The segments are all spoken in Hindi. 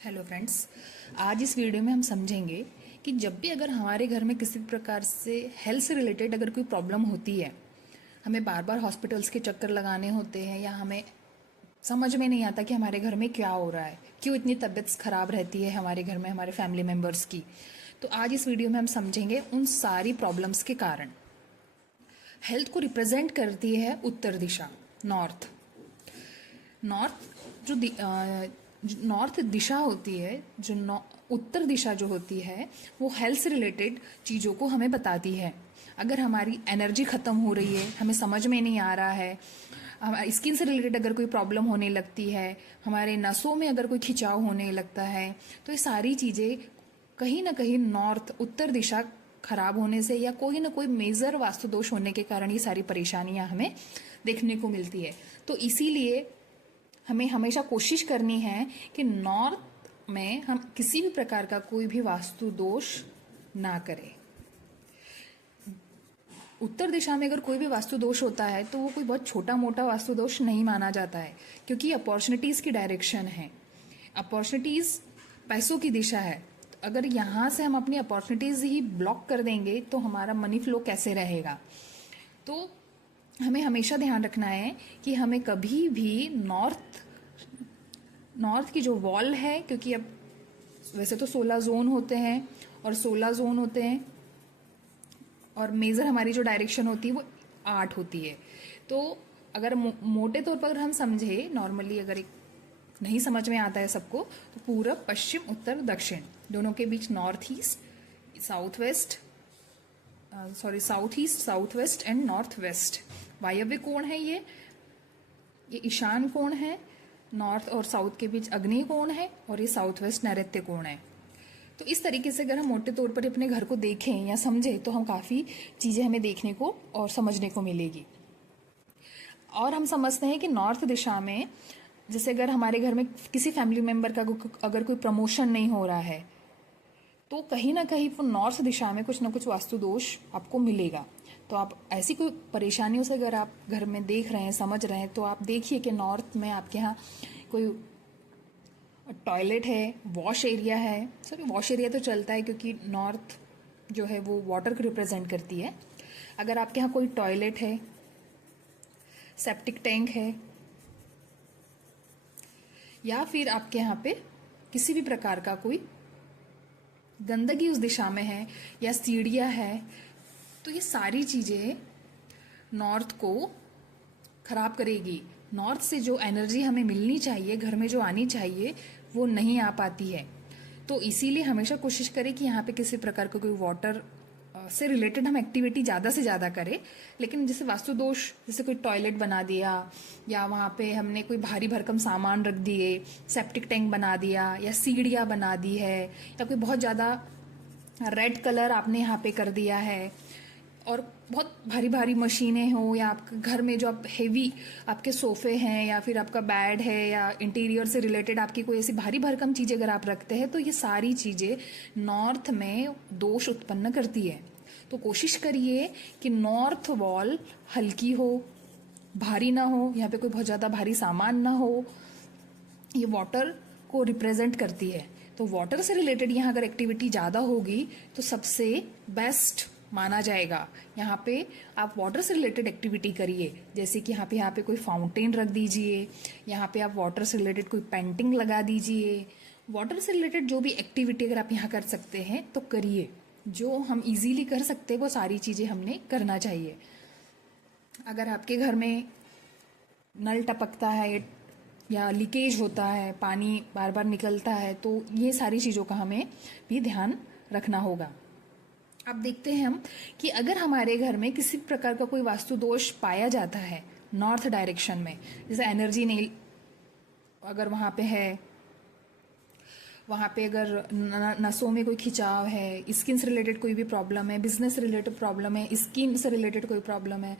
Hello friends. आज इस वीडियो में हम समझेंगे कि जब भी अगर हमारे घर में किसी भी प्रकार से हेल्थ से रिलेटेड अगर कोई प्रॉब्लम होती है, हमें बार बार हॉस्पिटल्स के चक्कर लगाने होते हैं या हमें समझ में नहीं आता कि हमारे घर में क्या हो रहा है, क्यों इतनी तबीयत खराब रहती है हमारे घर में, हमारे फैमिली मेम्बर्स की। तो आज इस वीडियो में हम समझेंगे उन सारी प्रॉब्लम्स के कारण। हेल्थ को रिप्रेजेंट करती है उत्तर दिशा, नॉर्थ। नॉर्थ जो नॉर्थ दिशा होती है, उत्तर दिशा जो होती है, वो हेल्थ से रिलेटेड चीज़ों को हमें बताती है। अगर हमारी एनर्जी ख़त्म हो रही है, हमें समझ में नहीं आ रहा है, हमारी स्किन से रिलेटेड अगर कोई प्रॉब्लम होने लगती है, हमारे नसों में अगर कोई खिंचाव होने लगता है, तो ये सारी चीज़ें कहीं ना कहीं नॉर्थ उत्तर दिशा खराब होने से या कोई ना कोई मेजर वास्तु दोष होने के कारण ये सारी परेशानियां हमें देखने को मिलती है। तो इसीलिए हमें हमेशा कोशिश करनी है कि नॉर्थ में हम किसी भी प्रकार का कोई भी वास्तु दोष ना करें। उत्तर दिशा में अगर कोई भी वास्तु दोष होता है तो वो कोई बहुत छोटा मोटा वास्तु दोष नहीं माना जाता है, क्योंकि अपॉर्चुनिटीज़ की डायरेक्शन है। अपॉर्चुनिटीज़ पैसों की दिशा है। तो अगर यहाँ से हम अपनी अपॉर्चुनिटीज़ ही ब्लॉक कर देंगे तो हमारा मनी फ्लो कैसे रहेगा। तो हमें हमेशा ध्यान रखना है कि हमें कभी भी नॉर्थ की जो वॉल है, क्योंकि अब वैसे तो 16 जोन होते हैं और 16 जोन होते हैं और मेजर हमारी जो डायरेक्शन होती है वो 8 होती है। तो अगर मोटे तौर पर हम समझे, नॉर्मली अगर एक नहीं समझ में आता है सबको, तो पूरब पश्चिम उत्तर दक्षिण दोनों के बीच north east south west south east south west and north west वायव्य कोण है। ये ईशान कोण है। नॉर्थ और साउथ के बीच अग्नि कोण है और ये साउथ वेस्ट नैऋत्य कोण है। तो इस तरीके से अगर हम मोटे तौर पर अपने घर को देखें या समझें तो हम काफ़ी चीज़ें हमें देखने को और समझने को मिलेगी। और हम समझते हैं कि नॉर्थ दिशा में, जैसे अगर हमारे घर में किसी फैमिली मेम्बर का अगर कोई प्रमोशन नहीं हो रहा है तो कहीं ना कहीं वो नॉर्थ दिशा में कुछ ना कुछ वास्तु दोष आपको मिलेगा। तो आप ऐसी कोई परेशानियों से अगर आप घर में देख रहे हैं, समझ रहे हैं, तो आप देखिए कि नॉर्थ में आपके यहाँ कोई टॉयलेट है, वॉश एरिया है। सॉरी, वॉश एरिया तो चलता है क्योंकि नॉर्थ जो है वो वाटर को रिप्रेजेंट करती है। अगर आपके यहाँ कोई टॉयलेट है, सेप्टिक टैंक है, या फिर आपके यहाँ पे किसी भी प्रकार का कोई गंदगी उस दिशा में है या सीढ़ियाँ है, तो ये सारी चीज़ें नॉर्थ को खराब करेगी। नॉर्थ से जो एनर्जी हमें मिलनी चाहिए, घर में जो आनी चाहिए, वो नहीं आ पाती है। तो इसीलिए हमेशा कोशिश करें कि यहाँ पे किसी प्रकार का कोई वाटर से रिलेटेड हम एक्टिविटी ज़्यादा से ज़्यादा करें। लेकिन जैसे वास्तु दोष, जैसे कोई टॉयलेट बना दिया या वहाँ पे हमने कोई भारी भरकम सामान रख दिए, सेप्टिक टैंक बना दिया या सीढ़ियाँ बना दी है, या कोई बहुत ज़्यादा रेड कलर आपने यहाँ पे कर दिया है, और बहुत भारी भारी मशीनें हो, या आपके घर में जो आप हेवी आपके सोफे हैं या फिर आपका बेड है या इंटीरियर से रिलेटेड आपकी कोई ऐसी भारी भरकम चीज़ें अगर आप रखते हैं, तो ये सारी चीज़ें नॉर्थ में दोष उत्पन्न करती है। तो कोशिश करिए कि नॉर्थ वॉल हल्की हो, भारी ना हो, यहाँ पे कोई बहुत ज़्यादा भारी सामान ना हो। ये वाटर को रिप्रेजेंट करती है, तो वाटर से रिलेटेड यहाँ अगर एक्टिविटी ज़्यादा होगी तो सबसे बेस्ट माना जाएगा। यहाँ पे आप वाटर से रिलेटेड एक्टिविटी करिए, जैसे कि यहाँ पे कोई फाउंटेन रख दीजिए, यहाँ पे आप वाटर से रिलेटेड कोई पेंटिंग लगा दीजिए। वाटर से रिलेटेड जो भी एक्टिविटी अगर आप यहाँ कर सकते हैं तो करिए। जो हम इजीली कर सकते हैं वो सारी चीज़ें हमने करना चाहिए। अगर आपके घर में नल टपकता है या लीकेज होता है, पानी बार बार निकलता है, तो ये सारी चीज़ों का हमें भी ध्यान रखना होगा। अब देखते हैं हम कि अगर हमारे घर में किसी प्रकार का कोई वास्तु दोष पाया जाता है नॉर्थ डायरेक्शन में, जैसे एनर्जी नहीं अगर वहाँ पे है, वहाँ पे अगर नसों में कोई खिंचाव है, स्किन से रिलेटेड कोई भी प्रॉब्लम है, बिजनेस से रिलेटेड प्रॉब्लम है, स्किन से रिलेटेड कोई प्रॉब्लम है,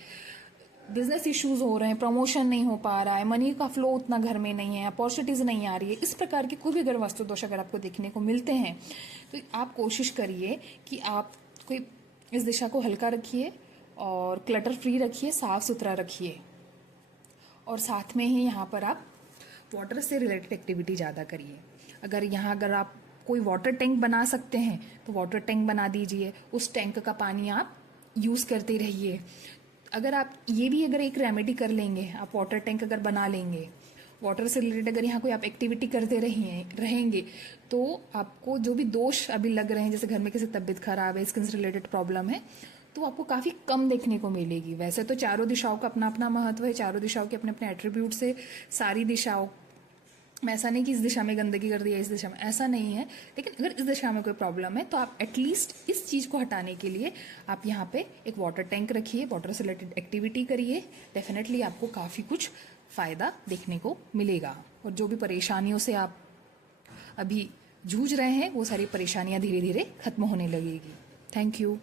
बिजनेस इश्यूज हो रहे हैं, प्रमोशन नहीं हो पा रहा है, मनी का फ्लो उतना घर में नहीं है, अपॉर्चुनिटीज नहीं आ रही है, इस प्रकार के कोई भी अगर वास्तु दोष अगर आपको देखने को मिलते हैं तो आप कोशिश करिए कि आप कोई इस दिशा को हल्का रखिए और क्लटर फ्री रखिए, साफ सुथरा रखिए, और साथ में ही यहाँ पर आप वाटर से रिलेटेड एक्टिविटी ज़्यादा करिए। अगर आप कोई वाटर टैंक बना सकते हैं तो वाटर टैंक बना दीजिए, उस टैंक का पानी आप यूज़ करते रहिए। अगर आप ये भी अगर एक रेमेडी कर लेंगे, आप वाटर टैंक अगर बना लेंगे, वाटर से रिलेटेड अगर यहाँ कोई आप एक्टिविटी करते रहेंगे तो आपको जो भी दोष अभी लग रहे हैं, जैसे घर में किसी तबीयत खराब है, स्किन से रिलेटेड प्रॉब्लम है, तो आपको काफ़ी कम देखने को मिलेगी। वैसे तो चारों दिशाओं का अपना अपना महत्व है, चारों दिशाओं के अपने अपने एट्रीब्यूट से, सारी दिशाओं में ऐसा नहीं कि इस दिशा में गंदगी कर दिया, इस दिशा में, ऐसा नहीं है। लेकिन अगर इस दिशा में कोई प्रॉब्लम है तो आप एटलीस्ट इस चीज़ को हटाने के लिए आप यहाँ पे एक वाटर टैंक रखिए, वाटर से रिलेटेड एक्टिविटी करिए, डेफिनेटली आपको काफ़ी कुछ फ़ायदा देखने को मिलेगा। और जो भी परेशानियों से आप अभी जूझ रहे हैं वो सारी परेशानियाँ धीरे धीरे खत्म होने लगेगी। Thank you.